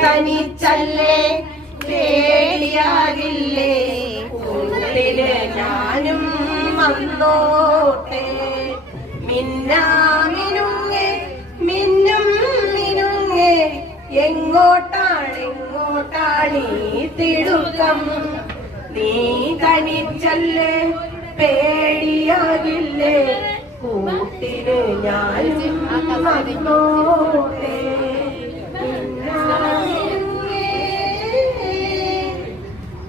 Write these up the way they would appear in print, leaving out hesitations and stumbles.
തനിച്ചല്ലേ പേടിയാകില്ലേ കൂട്ടില് ഞാനും വന്നോട്ടെ മിന്നാമിനുങ്ങേ മിന്നും മിനുങ്ങേ എങ്ങോട്ടാണ് തിടുക്കം നീ തനിച്ചല്ലേ പേടിയാകില്ലേ കൂട്ടിന് ഞാനും വന്നോട്ടെ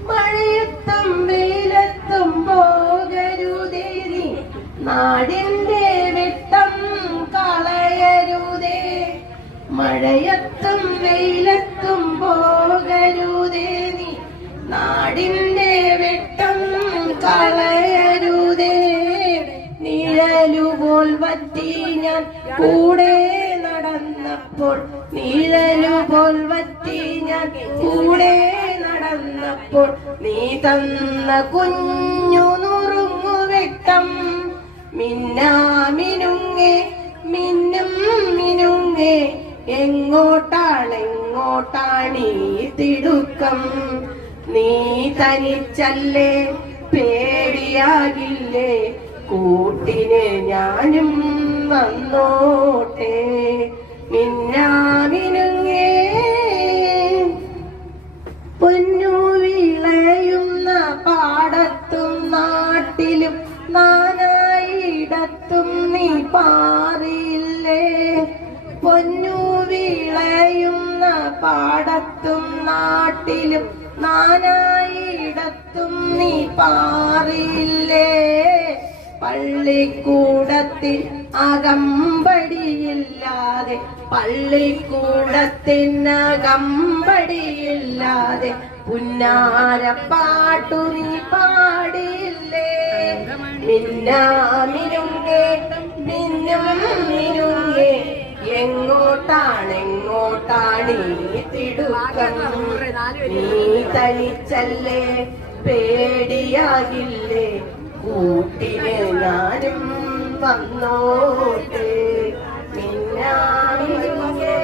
മഴയത്തും വെയിലത്തും പോകരുതേ നീ നാടിന്റെ വെട്ടം കളയരുതേ മഴയത്തും വെയിലത്തും പോകരുതേ നീ നാടിന്റെ വെട്ടം കളയരുതേ നിഴലുപോൽ വറ്റി ഞാൻ കൂടെ നടന്നപ്പോൾ നിഴലുപോൽ വറ്റി ഞാൻ കൂടെ നടന്നപ്പോൾ നീ തന്ന കുഞ്ഞു നുറുങ്ങുവെട്ടം മിന്നാമിനുങ്ങേ മിന്നും മിനുങ്ങേ എങ്ങോട്ടാണീ തിടുക്കം നീ തനിച്ചല്ലേ പേടിയാകില്ലേ കൂട്ടിന് ഞാനും വന്നോട്ടെ മിന്നാമിനുങ്ങേ പൊന്നു വിളയുന്ന പാടത്തും നാട്ടിലും നാനായിടത്തും നീ പാറിയില്ലേ പൊന്നു വിളയുന്ന പാടത്തും നാട്ടിലും നാനായിടത്തും നീ പാറിയില്ലേ പള്ളിക്കൂടത്തിൽ അകമ്പടിയില്ലാതെ പള്ളിക്കൂടത്തിനകമ്പടിയില്ലാതെ പുന്നാരപ്പാട്ടു നീ പാടിയില്ലേ മിന്നാമിനുങ്ങേ മിന്നും മിനുങ്ങേ എങ്ങോട്ടാണീ തിടുക്കം നീ തനിച്ചല്ലേ പേടിയാകില്ലേ കൂട്ടിന് ഞാനും വന്നോട്ടെ മിന്നാമിനുങ്ങേ